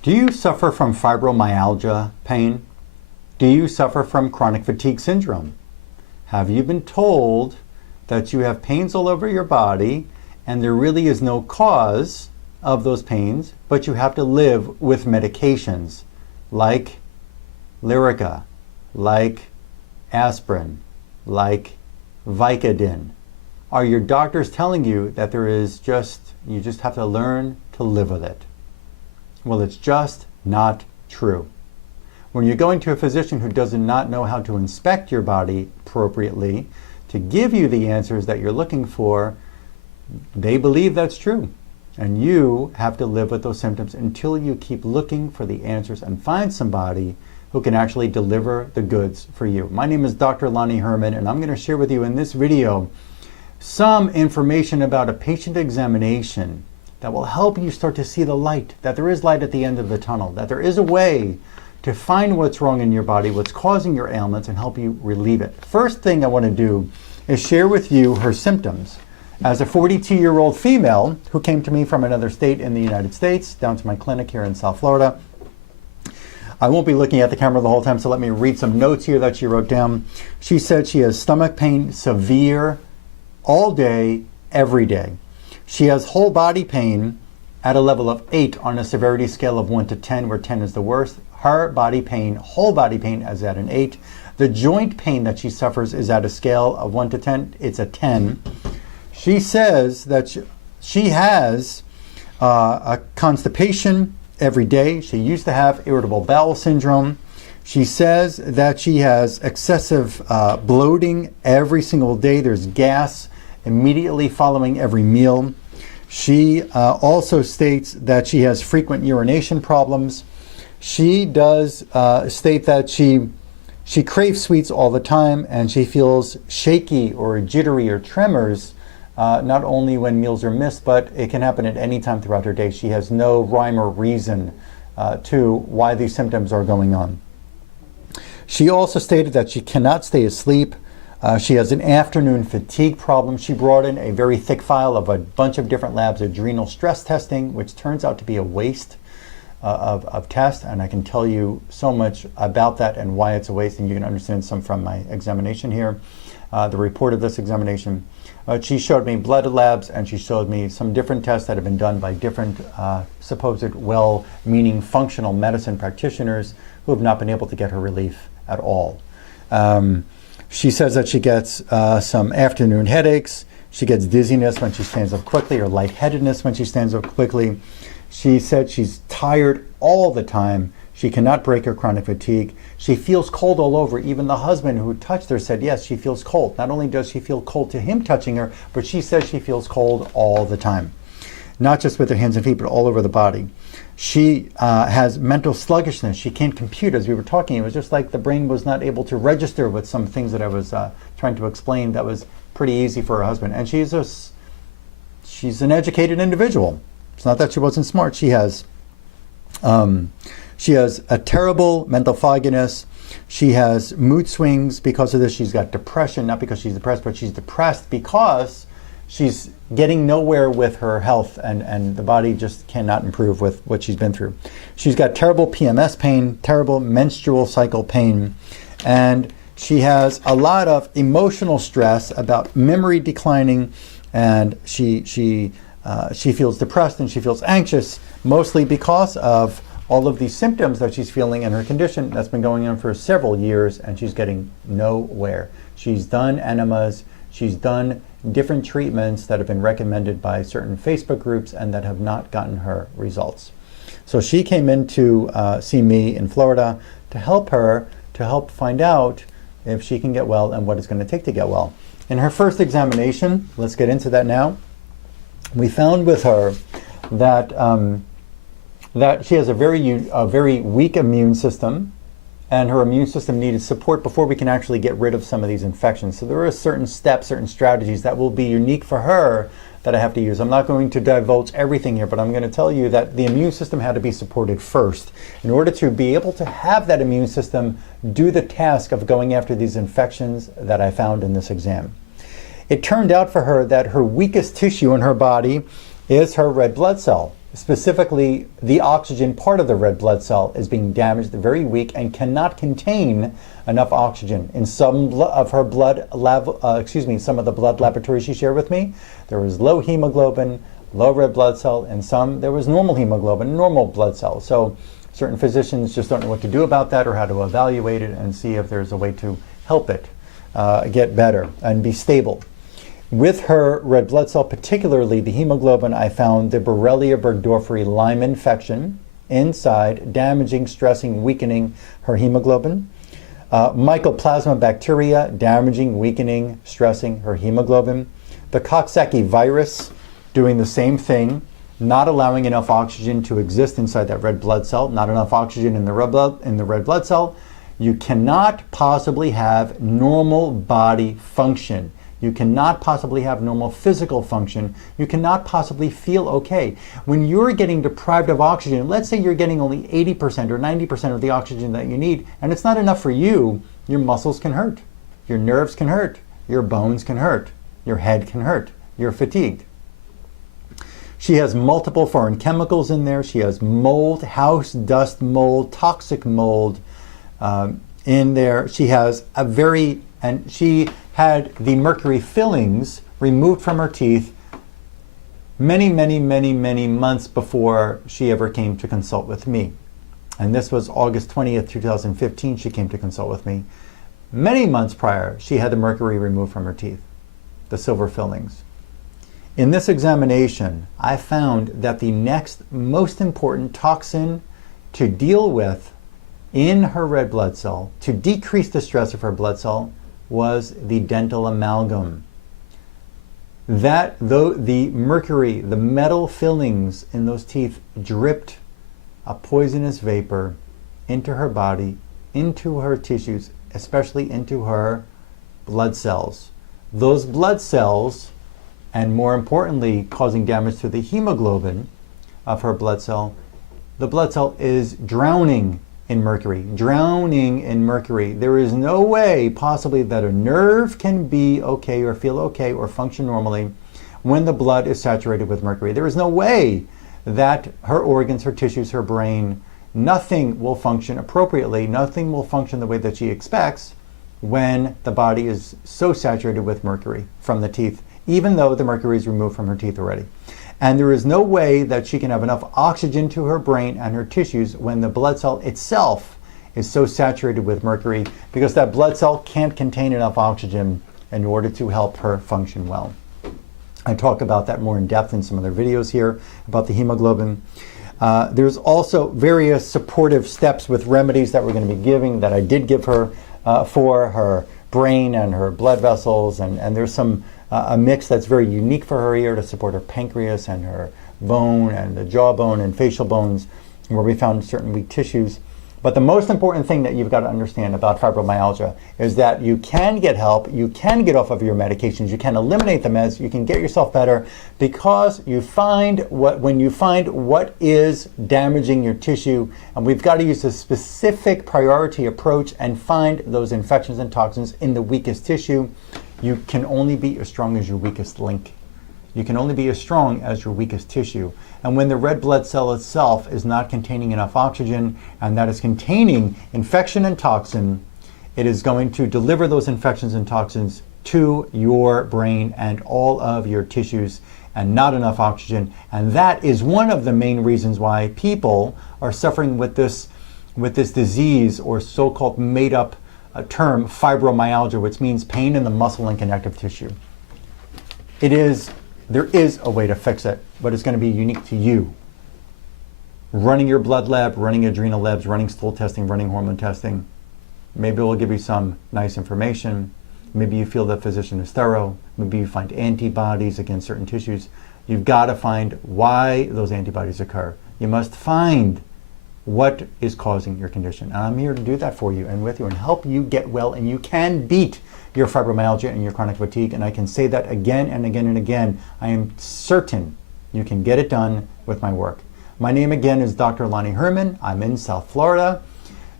Do you suffer from fibromyalgia pain? Do you suffer from chronic fatigue syndrome? Have you been told that you have pains all over your body and there really is no cause of those pains, but you have to live with medications like Lyrica, like aspirin, like Vicodin? Are your doctors telling you that you just have to learn to live with it? Well, it's just not true. When you're going to a physician who does not know how to inspect your body appropriately to give you the answers that you're looking for, they believe that's true. And you have to live with those symptoms until you keep looking for the answers and find somebody who can actually deliver the goods for you. My name is Dr. Lonnie Herman, and I'm going to share with you in this video some information about a patient examination that will help you start to see the light, that there is light at the end of the tunnel, that there is a way to find what's wrong in your body, what's causing your ailments, and help you relieve it. First thing I want to do is share with you her symptoms. As a 42-year-old female who came to me from another state in the United States, down to my clinic here in South Florida, I won't be looking at the camera the whole time, so let me read some notes here that she wrote down. She said she has stomach pain, severe, all day, every day. She has whole body pain at a level of 8 on a severity scale of 1 to 10, where 10 is the worst. Her body pain, whole body pain, is at an 8. The joint pain that she suffers is at a scale of 1 to 10. It's a 10. She says that she has a constipation every day. She used to have irritable bowel syndrome. She says that she has excessive bloating every single day. There's gas immediately following every meal. She also states that she has frequent urination problems. She does state that she craves sweets all the time, and she feels shaky or jittery or tremors, not only when meals are missed, but it can happen at any time throughout her day. She has no rhyme or reason to why these symptoms are going on. She also stated that she cannot stay asleep. She has an afternoon fatigue problem. She brought in a very thick file of a bunch of different labs, adrenal stress testing, which turns out to be a waste of tests, and I can tell you so much about that and why it's a waste, and you can understand some from my examination here, the report of this examination. She showed me blood labs, and she showed me some different tests that have been done by different supposed well-meaning functional medicine practitioners who have not been able to get her relief at all. She says that she gets some afternoon headaches. She gets dizziness when she stands up quickly, or lightheadedness when she stands up quickly. She said she's tired all the time. She cannot break her chronic fatigue. She feels cold all over. Even the husband who touched her said, yes, she feels cold. Not only does she feel cold to him touching her, but she says she feels cold all the time. Not just with her hands and feet, but all over the body. She has mental sluggishness. She can't compute. As we were talking, it was just like the brain was not able to register with some things that I was trying to explain that was pretty easy for her husband. And she's an educated individual. It's not that she wasn't smart. She has a terrible mental fogginess. She has mood swings because of this. She's got depression, not because she's depressed, but she's depressed because she's getting nowhere with her health, and the body just cannot improve with what she's been through. She's got terrible PMS pain, terrible menstrual cycle pain, and she has a lot of emotional stress about memory declining, and she feels depressed and she feels anxious, mostly because of all of these symptoms that she's feeling in her condition that's been going on for several years, and she's getting nowhere. She's done enemas, she's done different treatments that have been recommended by certain Facebook groups and that have not gotten her results. So she came in to see me in Florida to help her, to help find out if she can get well and what it's going to take to get well. In her first examination, let's get into that now, we found with her that that she has a very weak immune system, and her immune system needed support before we can actually get rid of some of these infections. So there are certain steps, certain strategies that will be unique for her that I have to use. I'm not going to divulge everything here, but I'm going to tell you that the immune system had to be supported first in order to be able to have that immune system do the task of going after these infections that I found in this exam. It turned out for her that her weakest tissue in her body is her red blood cell. specifically the oxygen part of the red blood cell is being damaged, very weak, and cannot contain enough oxygen. In some of her some of the blood laboratories she shared with me, there was low hemoglobin, low red blood cell, and some there was normal hemoglobin, normal blood cells. So certain physicians just don't know what to do about that or how to evaluate it and see if there's a way to help it get better and be stable. With her red blood cell, particularly the hemoglobin, I found the Borrelia burgdorferi Lyme infection inside, damaging, stressing, weakening her hemoglobin. Mycoplasma bacteria, damaging, weakening, stressing her hemoglobin. The Coxsackie virus, doing the same thing, not allowing enough oxygen to exist inside that red blood cell, not enough oxygen in the red blood cell. You cannot possibly have normal body function. You cannot possibly have normal physical function. You cannot possibly feel okay. When you're getting deprived of oxygen, let's say you're getting only 80% or 90% of the oxygen that you need, and it's not enough for you, your muscles can hurt, your nerves can hurt, your bones can hurt, your head can hurt, you're fatigued. She has multiple foreign chemicals in there. She has mold, house dust mold, toxic mold in there. She has she had the mercury fillings removed from her teeth many months before she ever came to consult with me. And this was August 20th, 2015, she came to consult with me. Many months prior, she had the mercury removed from her teeth, the silver fillings. In this examination, I found that the next most important toxin to deal with in her red blood cell, to decrease the stress of her blood cell, was the dental amalgam. That, though the mercury, the metal fillings in those teeth dripped a poisonous vapor into her body, into her tissues, especially into her blood cells. Those blood cells, and more importantly, causing damage to the hemoglobin of her blood cell, the blood cell is drowning in mercury. There is no way possibly that a nerve can be okay or feel okay or function normally when the blood is saturated with mercury. There is no way that her organs, her tissues, her brain, nothing will function appropriately, nothing will function the way that she expects when the body is so saturated with mercury from the teeth, even though the mercury is removed from her teeth already. And there is no way that she can have enough oxygen to her brain and her tissues when the blood cell itself is so saturated with mercury, because that blood cell can't contain enough oxygen in order to help her function well. I talk about that more in depth in some other videos here about the hemoglobin. There's also various supportive steps with remedies that we're going to be giving, that I did give her for her brain and her blood vessels, and there's some a mix that's very unique for her ear to support her pancreas and her bone and the jawbone and facial bones, where we found certain weak tissues. But the most important thing that you've got to understand about fibromyalgia is that you can get help, you can get off of your medications, you can eliminate the meds, you can get yourself better, because when you find what is damaging your tissue, and we've got to use a specific priority approach and find those infections and toxins in the weakest tissue. You can only be as strong as your weakest link. You can only be as strong as your weakest tissue. And when the red blood cell itself is not containing enough oxygen, and that is containing infection and toxin, it is going to deliver those infections and toxins to your brain and all of your tissues, and not enough oxygen. And that is one of the main reasons why people are suffering with this disease, or so-called made-up term fibromyalgia, which means pain in the muscle and connective tissue. There is a way to fix it, but it's going to be unique to you. Running your blood lab, running adrenal labs, running stool testing, running hormone testing, maybe we'll give you some nice information. Maybe you feel that physician is thorough. Maybe you find antibodies against certain tissues. You've got to find why those antibodies occur. You must find what is causing your condition. And I'm here to do that for you and with you and help you get well, and you can beat your fibromyalgia and your chronic fatigue. And I can say that again and again and again. I am certain you can get it done with my work. My name again is Dr. Lonnie Herman. I'm in South Florida.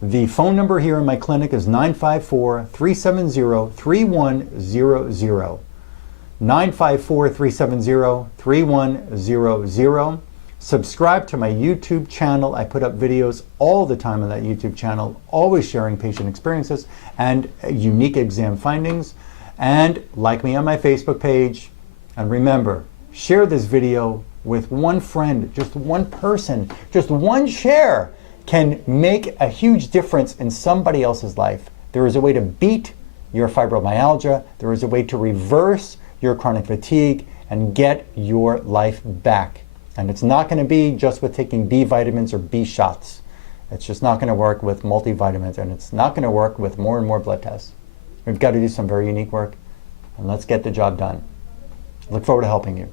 The phone number here in my clinic is 954-370-3100. 954-370-3100. Subscribe to my YouTube channel. I put up videos all the time on that YouTube channel, always sharing patient experiences and unique exam findings. And like me on my Facebook page. And remember, share this video with one friend, just one person, just one share can make a huge difference in somebody else's life. There is a way to beat your fibromyalgia. There is a way to reverse your chronic fatigue and get your life back. And it's not going to be just with taking B vitamins or B shots. It's just not going to work with multivitamins, and it's not going to work with more and more blood tests. We've got to do some very unique work, and let's get the job done. Look forward to helping you.